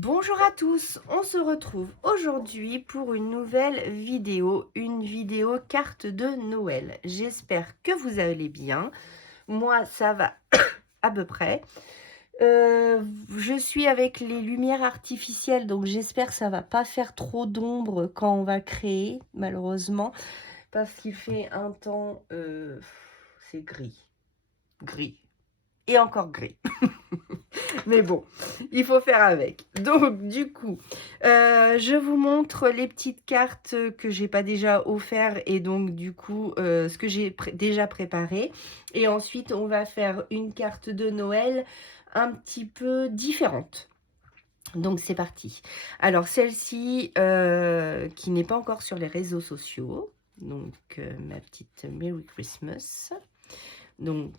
Bonjour à tous, on se retrouve aujourd'hui pour une nouvelle vidéo, une vidéo carte de Noël. J'espère que vous allez bien, moi ça va à peu près. Je suis avec les lumières artificielles, donc j'espère que ça va pas faire trop d'ombre quand on va créer, malheureusement, parce qu'il fait un temps, c'est gris, et encore gris. Mais bon, il faut faire avec. Donc, du coup, je vous montre les petites cartes que j'ai pas déjà offert et donc, du coup, ce que j'ai déjà préparé. Et ensuite, on va faire une carte de Noël un petit peu différente. Donc, c'est parti. Alors, celle-ci, qui n'est pas encore sur les réseaux sociaux. Donc, ma petite Merry Christmas. Donc,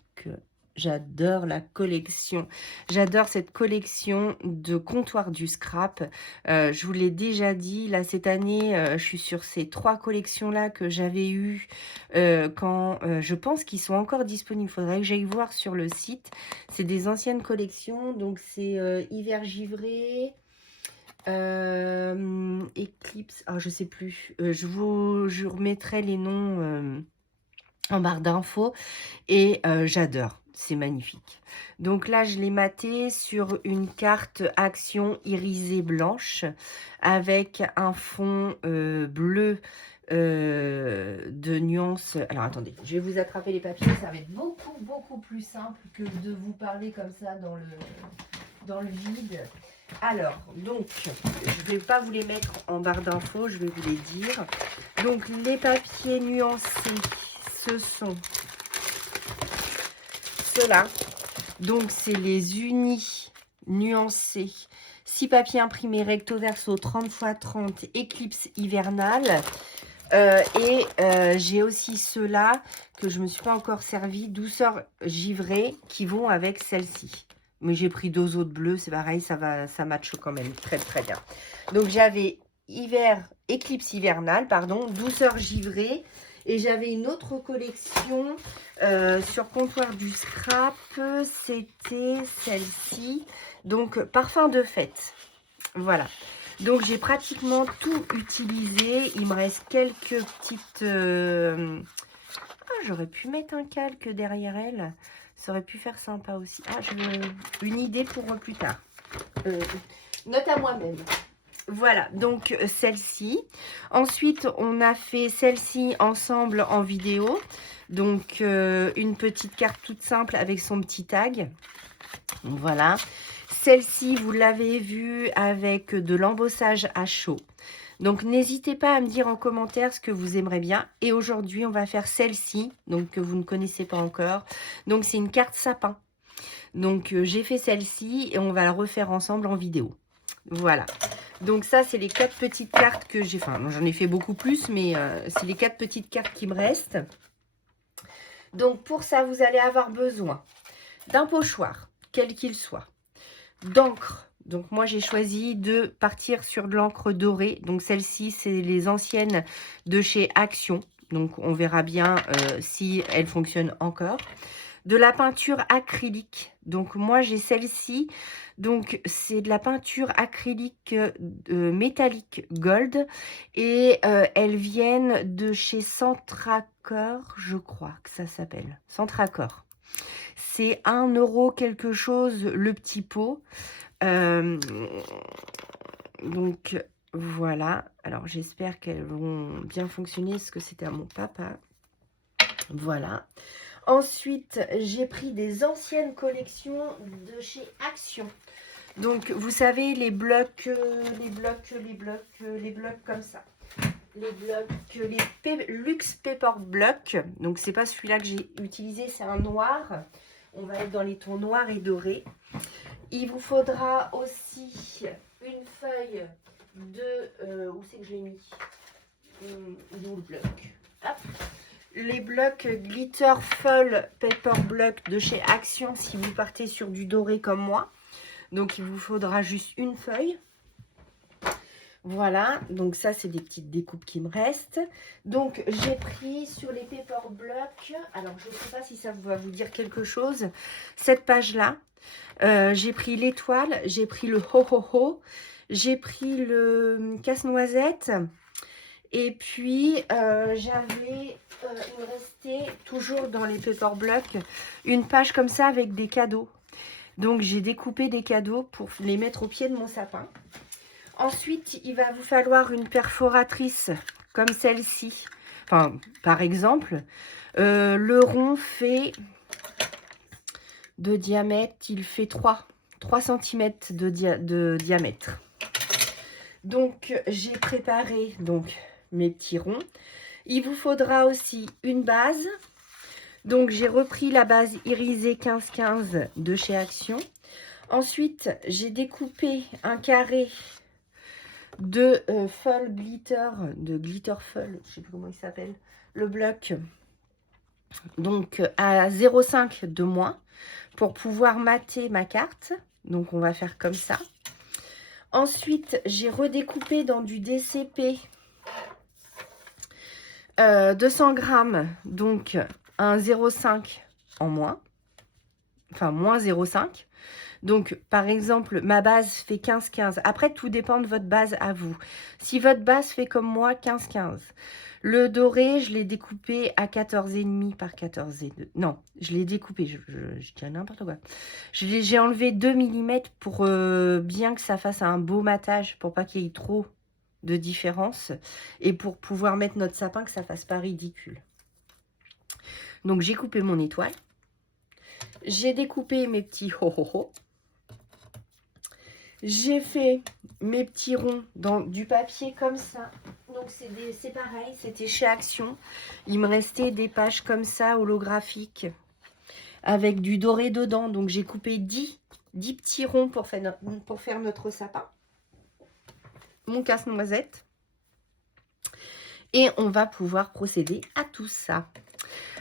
j'adore la collection. J'adore cette collection de comptoirs du scrap. Je vous l'ai déjà dit, là, cette année, je suis sur ces 3 collections-là que j'avais eues quand je pense qu'ils sont encore disponibles. Il faudrait que j'aille voir sur le site. C'est des anciennes collections. Donc, c'est hiver givré. Eclipse, je sais plus. Je remettrai les noms en barre d'infos. Et j'adore, c'est magnifique. Donc là, je l'ai maté sur une carte action irisée blanche avec un fond bleu de nuances. Alors attendez, je vais vous attraper les papiers, ça va être beaucoup plus simple que de vous parler comme ça dans le vide. Alors, donc, je ne vais pas vous les mettre en barre d'infos, je vais vous les dire. Donc, les papiers nuancés, ce sont ceux-là. Donc, c'est les unis nuancés. 6 papiers imprimés recto verso 30 x 30 éclipse hivernale. J'ai aussi ceux-là que je ne me suis pas encore servi, douceur givrée, qui vont avec celle-ci. Mais j'ai pris 2 autres bleus, c'est pareil, ça matche quand même très bien. Donc j'avais éclipse hivernale, pardon, douceur givrée. Et j'avais une autre collection sur comptoir du scrap, c'était celle-ci. Donc parfum de fête, voilà. Donc j'ai pratiquement tout utilisé. Il me reste quelques petites... j'aurais pu mettre un calque derrière elle. Ça aurait pu faire sympa aussi. Une idée pour plus tard. Note à moi-même. Voilà, donc celle-ci. Ensuite, on a fait celle-ci ensemble en vidéo. Donc, une petite carte toute simple avec son petit tag. Voilà. Celle-ci, vous l'avez vue avec de l'embossage à chaud. Donc, n'hésitez pas à me dire en commentaire ce que vous aimerez bien. Et aujourd'hui, on va faire celle-ci, donc que vous ne connaissez pas encore. Donc, c'est une carte sapin. Donc, j'ai fait celle-ci et on va la refaire ensemble en vidéo. Voilà. Donc, ça, c'est les 4 petites cartes que j'ai. Enfin, j'en ai fait beaucoup plus, mais c'est les 4 petites cartes qui me restent. Donc, pour ça, vous allez avoir besoin d'un pochoir, quel qu'il soit, d'encre. Donc, moi, j'ai choisi de partir sur de l'encre dorée. Donc, celle-ci, c'est les anciennes de chez Action. Donc, on verra bien si elles fonctionnent encore. De la peinture acrylique. Donc, moi, j'ai celle-ci. Donc, c'est de la peinture acrylique métallique gold. Et elles viennent de chez Centracor, je crois que ça s'appelle. Centracor. C'est 1 € quelque chose le petit pot. Donc, voilà. Alors, j'espère qu'elles vont bien fonctionner parce que c'était à mon papa. Voilà. Ensuite, j'ai pris des anciennes collections de chez Action. Donc, vous savez, les blocs comme ça. Les Luxe Paper Block. Donc, c'est pas celui-là que j'ai utilisé, c'est un noir. On va être dans les tons noirs et dorés. Il vous faudra aussi une feuille de... où c'est que je l'ai mis? Où le bloc? Hop. Les blocs Glitter Foil Paper Block de chez Action si vous partez sur du doré comme moi. Donc, il vous faudra juste une feuille. Voilà, donc ça, c'est des petites découpes qui me restent. Donc, j'ai pris sur les paper blocks, alors je ne sais pas si ça va vous dire quelque chose, cette page-là. J'ai pris l'étoile, j'ai pris le ho-ho-ho, j'ai pris le casse-noisette. Et puis, il me restait toujours dans les paper blocks une page comme ça avec des cadeaux. Donc, j'ai découpé des cadeaux pour les mettre au pied de mon sapin. Ensuite, il va vous falloir une perforatrice comme celle-ci. Enfin, par exemple, le rond fait de diamètre, il fait 3 cm de diamètre. Donc, j'ai préparé mes petits ronds. Il vous faudra aussi une base. Donc, j'ai repris la base irisée 15-15 de chez Action. Ensuite, j'ai découpé un carré de Full Glitter, de Glitter Full, je ne sais plus comment il s'appelle, le bloc. Donc, à 0,5 de moins pour pouvoir mater ma carte. Donc, on va faire comme ça. Ensuite, j'ai redécoupé dans du DCP 200 grammes, donc un 0,5 en moins, enfin moins 0,5. Donc, par exemple, ma base fait 15-15. Après, tout dépend de votre base à vous. Si votre base fait comme moi 15-15, le doré, je l'ai découpé à 14,5 par 14,2. Non, je l'ai découpé, je dirais n'importe quoi. J'ai enlevé 2 mm pour bien que ça fasse un beau matage, pour pas qu'il y ait trop de différence et pour pouvoir mettre notre sapin, que ça fasse pas ridicule. Donc, j'ai coupé mon étoile. J'ai découpé mes petits ho-ho-ho. J'ai fait mes petits ronds dans du papier comme ça. Donc, c'est pareil, c'était chez Action. Il me restait des pages comme ça, holographiques, avec du doré dedans. Donc, j'ai coupé 10 petits ronds pour faire notre sapin. Mon casse-noisette. Et on va pouvoir procéder à tout ça.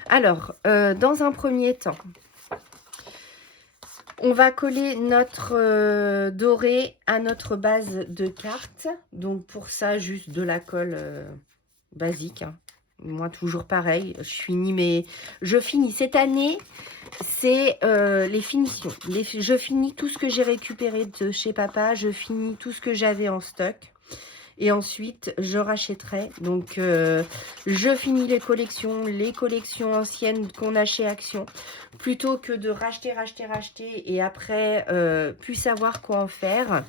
Alors, dans un premier temps, on va coller notre doré à notre base de carte. Donc, pour ça, juste de la colle basique. Hein. Moi, toujours pareil. Je finis cette année, c'est les finitions. Je finis tout ce que j'ai récupéré de chez papa. Je finis tout ce que j'avais en stock. Et ensuite, je rachèterai. Donc, je finis les collections anciennes qu'on a chez Action. Plutôt que de racheter et après, plus savoir quoi en faire.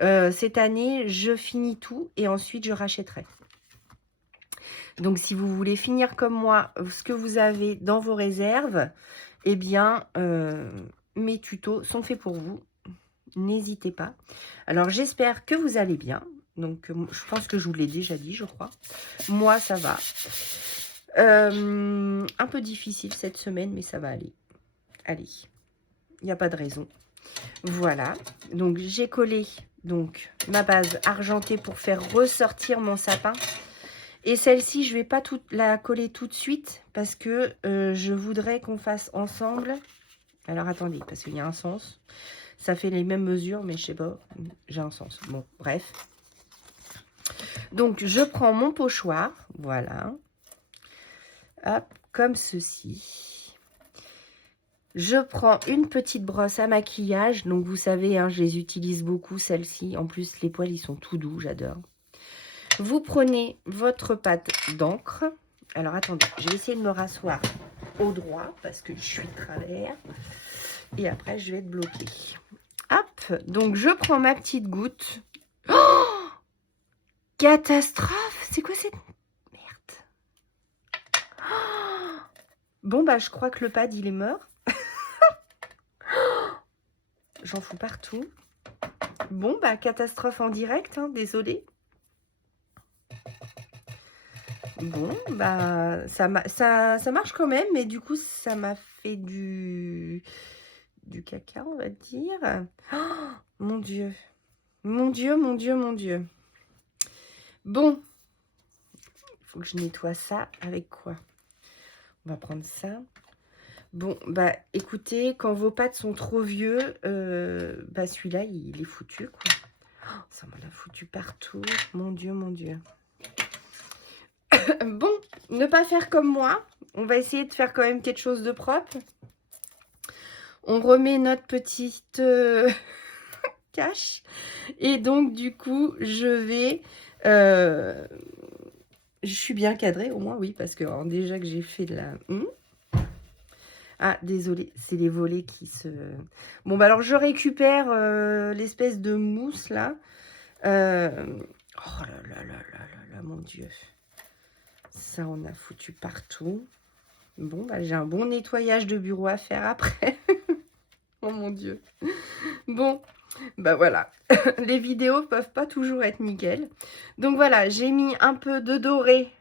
Cette année, je finis tout et ensuite, je rachèterai. Donc, si vous voulez finir comme moi, ce que vous avez dans vos réserves, eh bien, mes tutos sont faits pour vous. N'hésitez pas. Alors, j'espère que vous allez bien. Donc, je pense que je vous l'ai déjà dit, je crois. Moi, ça va. Un peu difficile cette semaine, mais ça va aller. Allez, il n'y a pas de raison. Voilà. Donc, j'ai collé ma base argentée pour faire ressortir mon sapin. Et celle-ci, je ne vais pas la coller tout de suite parce que je voudrais qu'on fasse ensemble. Alors, attendez, parce qu'il y a un sens. Ça fait les mêmes mesures, mais je sais pas, j'ai un sens. Bon, bref. Donc, je prends mon pochoir, voilà. Hop, comme ceci. Je prends une petite brosse à maquillage. Donc, vous savez, hein, je les utilise beaucoup, celles-ci. En plus, les poils, ils sont tout doux, j'adore. Vous prenez votre pâte d'encre. Alors, attendez, je vais essayer de me rasseoir au droit parce que je suis de travers. Et après, je vais être bloquée. Hop, donc je prends ma petite goutte. Oh, catastrophe! C'est quoi cette merde? Oh, bon, bah, je crois que le pad, il est mort. J'en fous partout. Bon, bah, catastrophe en direct, hein, désolée. Bon, bah, ça marche quand même, mais du coup, ça m'a fait du caca, on va dire. Oh, mon Dieu. Mon Dieu, mon Dieu, mon Dieu. Bon, il faut que je nettoie ça avec quoi? On va prendre ça. Bon, bah, écoutez, quand vos pâtes sont trop vieux, bah, celui-là, il est foutu, quoi. Ça m'en a foutu partout. Mon Dieu, mon Dieu. Bon, ne pas faire comme moi. On va essayer de faire quand même quelque chose de propre. On remet notre petite cache. Et donc, du coup, je vais... je suis bien cadrée, au moins, oui, parce que alors, déjà que j'ai fait de la... Ah, désolé, c'est les volets qui se... Bon, bah alors, je récupère l'espèce de mousse, là. Oh là là là là là là, mon Dieu. Ça, on a foutu partout. Bon, bah, j'ai un bon nettoyage de bureau à faire après. Oh mon Dieu. Bon, bah voilà. Les vidéos peuvent pas toujours être nickel. Donc voilà, j'ai mis un peu de doré.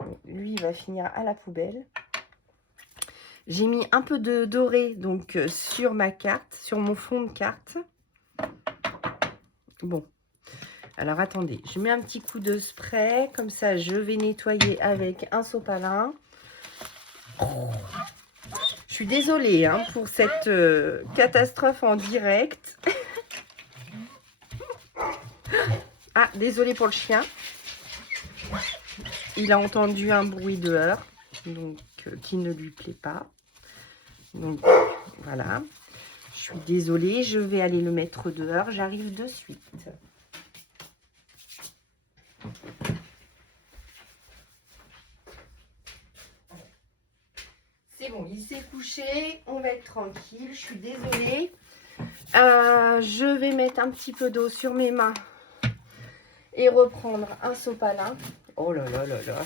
Oh, lui, il va finir à la poubelle. J'ai mis un peu de doré donc sur ma carte, sur mon fond de carte. Bon. Alors attendez, je mets un petit coup de spray. Comme ça, je vais nettoyer avec un sopalin. Oh. Je suis désolée hein, pour cette catastrophe en direct. Ah, désolée pour le chien. Il a entendu un bruit dehors, donc qui ne lui plaît pas. Donc voilà. Je suis désolée, je vais aller le mettre dehors. J'arrive de suite. C'est bon, il s'est couché. On va être tranquille. Je suis désolée. Je vais mettre un petit peu d'eau sur mes mains et reprendre un sopalin. Oh là là là là.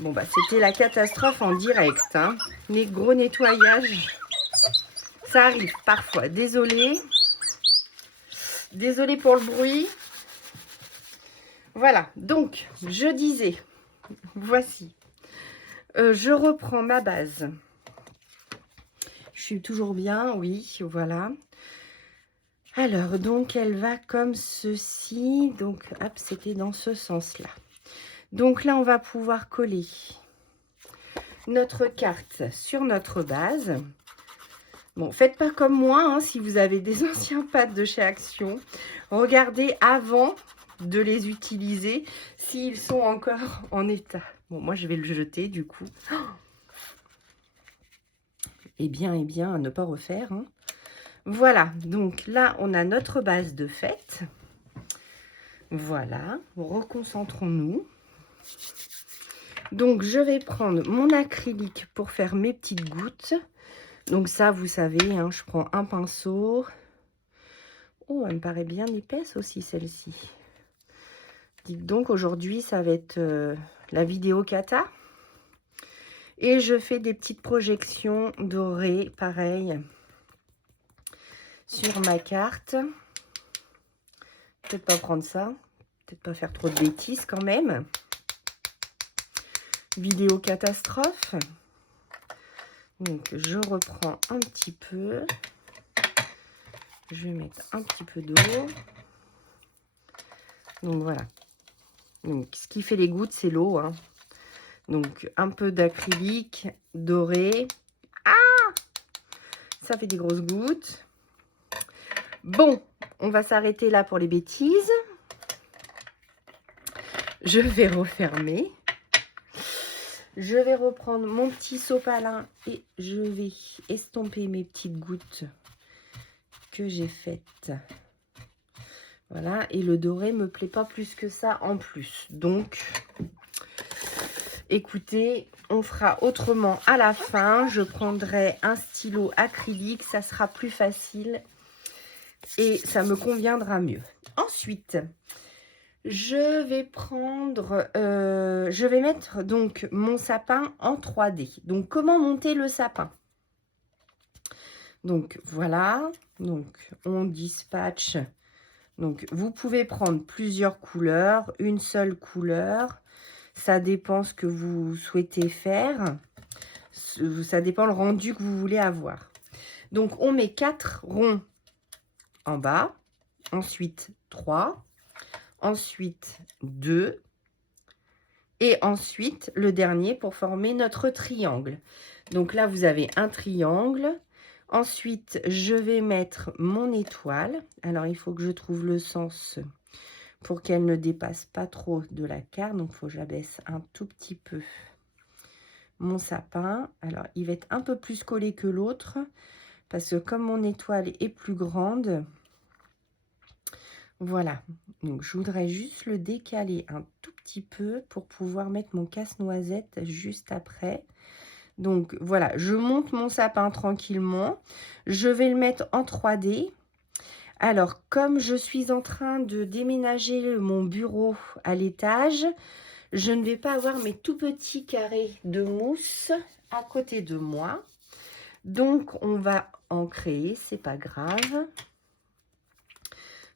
Bon, bah, c'était la catastrophe en direct. Hein. Les gros nettoyages, ça arrive parfois. Désolée. Désolée pour le bruit. Voilà, donc, je disais, voici. Je reprends ma base. Je suis toujours bien, oui, voilà. Alors, donc, elle va comme ceci. Donc, hop, c'était dans ce sens-là. Donc là, on va pouvoir coller notre carte sur notre base. Bon, faites pas comme moi, hein, si vous avez des anciens pads de chez Action. Regardez avant de les utiliser, s'ils sont encore en état. Bon, moi, je vais le jeter, du coup. Eh bien, à ne pas refaire. Hein. Voilà, donc là, on a notre base de fête. Voilà, reconcentrons-nous. Donc, je vais prendre mon acrylique pour faire mes petites gouttes. Donc ça, vous savez, hein, je prends un pinceau. Oh, elle me paraît bien épaisse aussi, celle-ci. Dites donc, aujourd'hui, ça va être la vidéo cata. Et je fais des petites projections dorées, pareil, sur ma carte. Peut-être pas prendre ça. Peut-être pas faire trop de bêtises quand même. Vidéo catastrophe. Donc, je reprends un petit peu. Je vais mettre un petit peu d'eau. Donc, voilà. Donc, ce qui fait les gouttes, c'est l'eau. Hein. Donc, un peu d'acrylique doré. Ah! Ça fait des grosses gouttes. Bon, on va s'arrêter là pour les bêtises. Je vais refermer. Je vais reprendre mon petit sopalin et je vais estomper mes petites gouttes que j'ai faites. Voilà, et le doré me plaît pas plus que ça en plus. Donc, écoutez, on fera autrement à la fin. Je prendrai un stylo acrylique, ça sera plus facile et ça me conviendra mieux. Ensuite, je vais prendre, je vais mettre donc mon sapin en 3D. Donc, comment monter le sapin? Donc, voilà. Donc, on dispatche. Donc, vous pouvez prendre plusieurs couleurs, une seule couleur. Ça dépend ce que vous souhaitez faire. Ça dépend le rendu que vous voulez avoir. Donc, on met 4 ronds en bas. Ensuite, 3. Ensuite 2 et ensuite le dernier pour former notre triangle. Donc là, vous avez un triangle. Ensuite, je vais mettre mon étoile. Alors, il faut que je trouve le sens pour qu'elle ne dépasse pas trop de la carte. Donc, il faut que j'abaisse un tout petit peu mon sapin. Alors, il va être un peu plus collé que l'autre parce que comme mon étoile est plus grande, voilà. Donc, je voudrais juste le décaler un tout petit peu pour pouvoir mettre mon casse-noisette juste après. Donc, voilà, je monte mon sapin tranquillement. Je vais le mettre en 3D. Alors, comme je suis en train de déménager mon bureau à l'étage, je ne vais pas avoir mes tout petits carrés de mousse à côté de moi. Donc, on va en créer, c'est pas grave.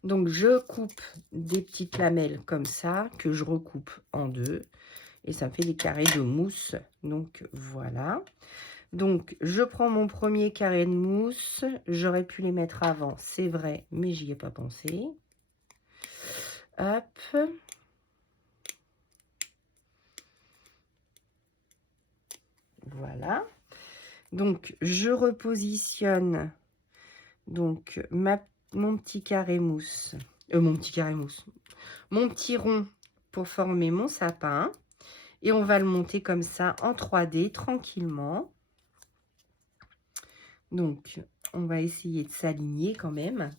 Donc, je coupe des petites lamelles comme ça, que je recoupe en deux. Et ça me fait des carrés de mousse. Donc, voilà. Donc, je prends mon premier carré de mousse. J'aurais pu les mettre avant, c'est vrai, mais j'y ai pas pensé. Hop. Voilà. Donc, je repositionne donc mon petit carré mousse. Mon petit rond pour former mon sapin. Et on va le monter comme ça en 3D tranquillement. Donc, on va essayer de s'aligner quand même.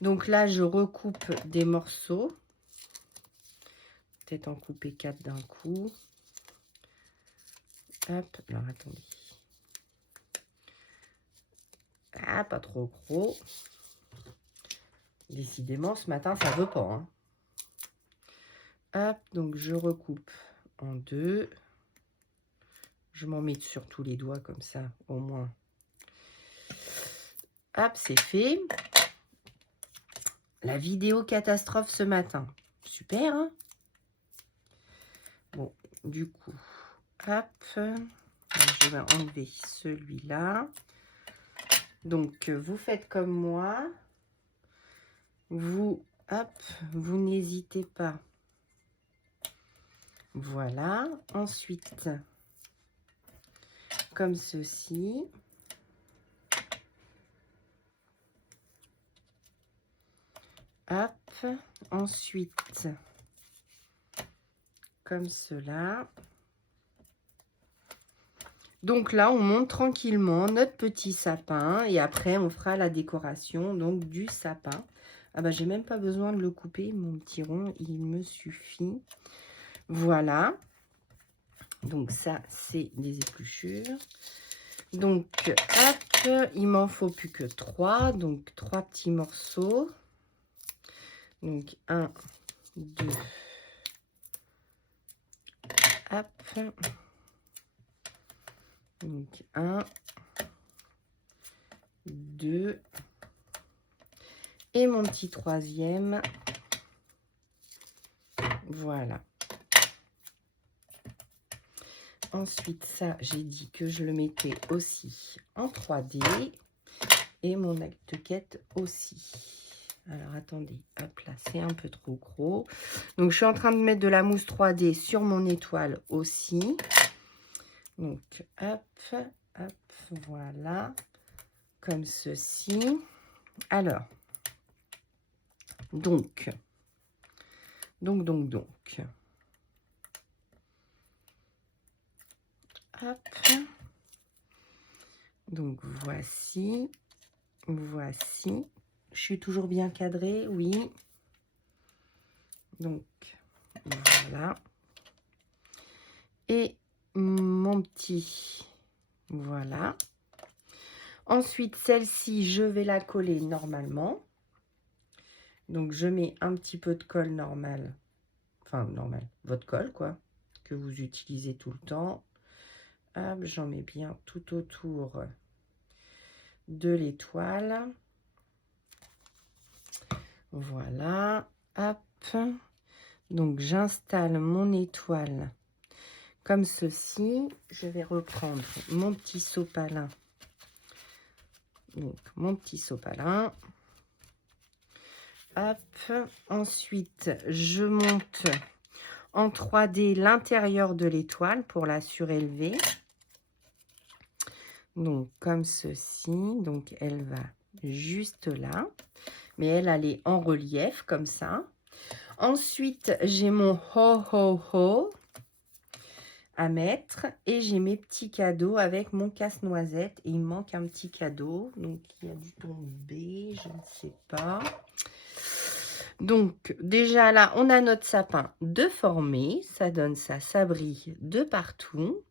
Donc là, je recoupe des morceaux. Peut-être en couper 4 d'un coup. Hop, alors attendez. Ah, pas trop gros. Décidément, ce matin, ça veut pas. Hein. Hop, donc je recoupe en deux. Je m'en mets sur tous les doigts comme ça, au moins. Hop, c'est fait. La vidéo catastrophe ce matin. Super, hein? Bon, du coup, hop. Je vais enlever celui-là. Donc, vous faites comme moi. Vous, hop, vous n'hésitez pas. Voilà. Ensuite, comme ceci. Hop. Ensuite, comme cela. Donc là, on monte tranquillement notre petit sapin et après, on fera la décoration donc du sapin. Ah bah, j'ai même pas besoin de le couper, mon petit rond, il me suffit. Voilà. Donc ça, c'est des épluchures. Donc, hop, il m'en faut plus que 3. Donc, 3 petits morceaux. Donc, 1, 2. Hop. Donc, 1, 2. Et mon petit troisième. Voilà. Ensuite, ça, j'ai dit que je le mettais aussi en 3D. Et mon altequette aussi. Alors, attendez. Hop là, c'est un peu trop gros. Donc, je suis en train de mettre de la mousse 3D sur mon étoile aussi. Donc, hop, hop, voilà. Comme ceci. Alors, donc. Hop. Donc, voici. Voici. Je suis toujours bien cadrée, oui. Donc, voilà. Et mon petit, voilà. Ensuite, celle-ci, je vais la coller normalement. Donc, je mets un petit peu de colle normal. Enfin, normal. Votre colle, quoi. Que vous utilisez tout le temps. Hop, j'en mets bien tout autour de l'étoile. Voilà. Hop. Donc, j'installe mon étoile comme ceci. Je vais reprendre mon petit sopalin. Donc, mon petit sopalin. Hop. Ensuite, je monte en 3D l'intérieur de l'étoile pour la surélever. Donc, comme ceci. Donc, elle va juste là. Mais elle est en relief, comme ça. Ensuite, j'ai mon ho ho ho à mettre. Et j'ai mes petits cadeaux avec mon casse-noisette. Et il me manque un petit cadeau. Donc, il a dû tomber, je ne sais pas. Donc, déjà là, on a notre sapin de formé. Ça donne ça, ça brille de partout.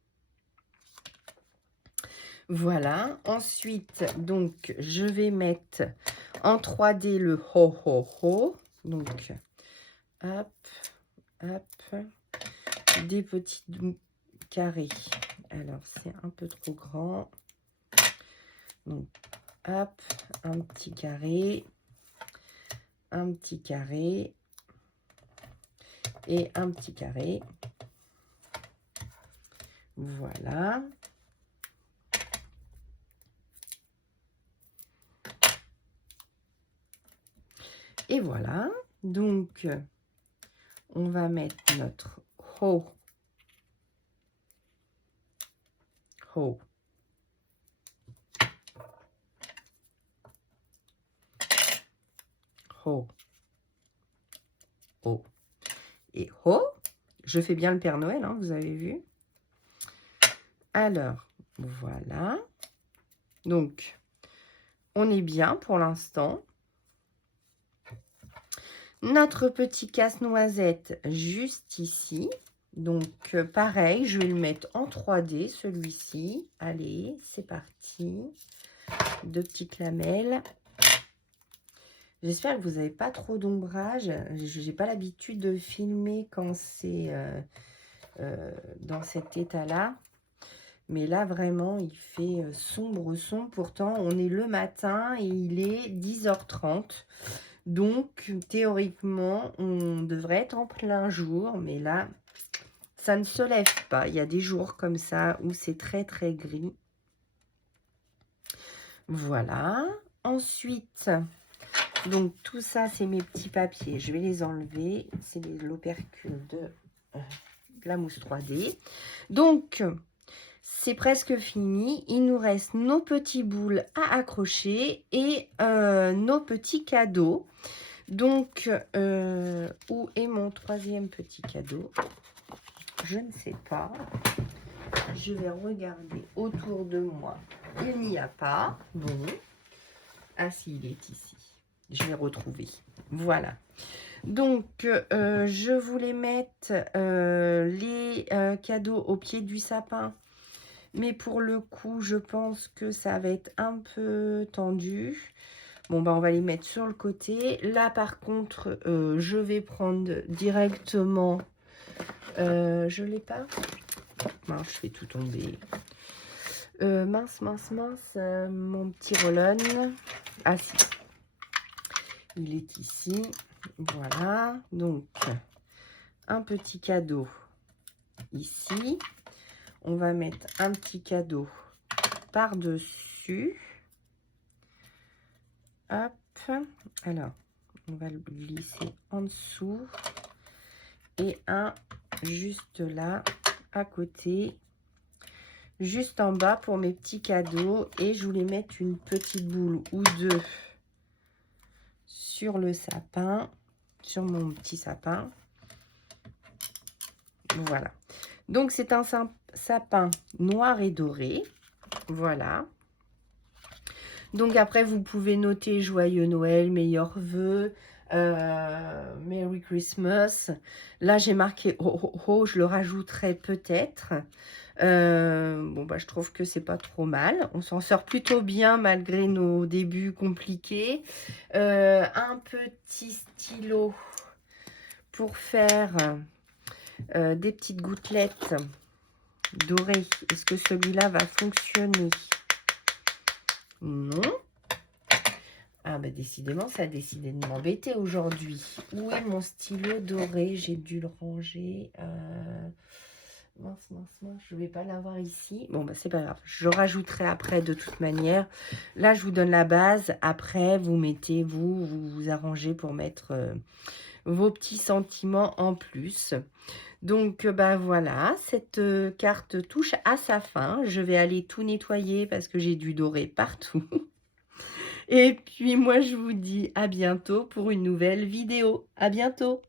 Voilà. Ensuite, donc, je vais mettre en 3D le ho ho ho. Donc, hop, hop, des petits carrés. Alors, c'est un peu trop grand. Donc, hop, un petit carré et un petit carré. Voilà. Et voilà. Donc, on va mettre notre ho, ho. Ho, ho et ho. Je fais bien le Père Noël, hein, vous avez vu. Alors, voilà. Donc, on est bien pour l'instant. Notre petit casse-noisette juste ici. Donc, pareil, je vais le mettre en 3D, celui-ci. Allez, c'est parti. 2 petites lamelles. J'espère que vous n'avez pas trop d'ombrage. Je n'ai pas l'habitude de filmer quand c'est dans cet état-là. Mais là, vraiment, il fait sombre. Pourtant, on est le matin et il est 10h30. Donc, théoriquement, on devrait être en plein jour. Mais là, ça ne se lève pas. Il y a des jours comme ça où c'est très, très gris. Voilà. Ensuite, donc tout ça, c'est mes petits papiers. Je vais les enlever. C'est l'opercule de la mousse 3D. Donc, c'est presque fini. Il nous reste nos petits boules à accrocher et nos petits cadeaux. Donc, où est mon 3e petit cadeau? Je ne sais pas. Je vais regarder autour de moi. Il n'y a pas. Bon. Ah si, il est ici. Je vais retrouver. Voilà. Donc, je voulais mettre les cadeaux au pied du sapin. Mais pour le coup, je pense que ça va être un peu tendu. Bon, bah, on va les mettre sur le côté. Là, par contre, je vais prendre directement... je ne l'ai pas. Non, je fais tout tomber. Mince, mon petit rollon. Ah si, il est ici. Voilà, donc un petit cadeau ici. On va mettre un petit cadeau par-dessus. Hop, alors, on va le glisser en dessous. Et un juste là, à côté. Juste en bas pour mes petits cadeaux. Et je voulais mettre une petite boule ou deux sur le sapin, sur mon petit sapin. Voilà. Donc, c'est un sapin noir et doré. Voilà. Donc, après, vous pouvez noter Joyeux Noël, meilleurs vœux, Merry Christmas. Là, j'ai marqué ho, ho, ho, je le rajouterai peut-être. Bon, bah, je trouve que c'est pas trop mal. On s'en sort plutôt bien malgré nos débuts compliqués. Un petit stylo pour faire des petites gouttelettes dorées. Est-ce que celui-là va fonctionner? Non. Ah, bah, décidément, ça a décidé de m'embêter aujourd'hui. Où est mon stylo doré? J'ai dû le ranger. Mince, je ne vais pas l'avoir ici. Bon, bah, c'est pas grave. Je rajouterai après de toute manière. Là, je vous donne la base. Après, vous mettez, vous arrangez pour mettre vos petits sentiments en plus. Donc, bah voilà, cette carte touche à sa fin. Je vais aller tout nettoyer parce que j'ai du doré partout. Et puis moi, je vous dis à bientôt pour une nouvelle vidéo. À bientôt!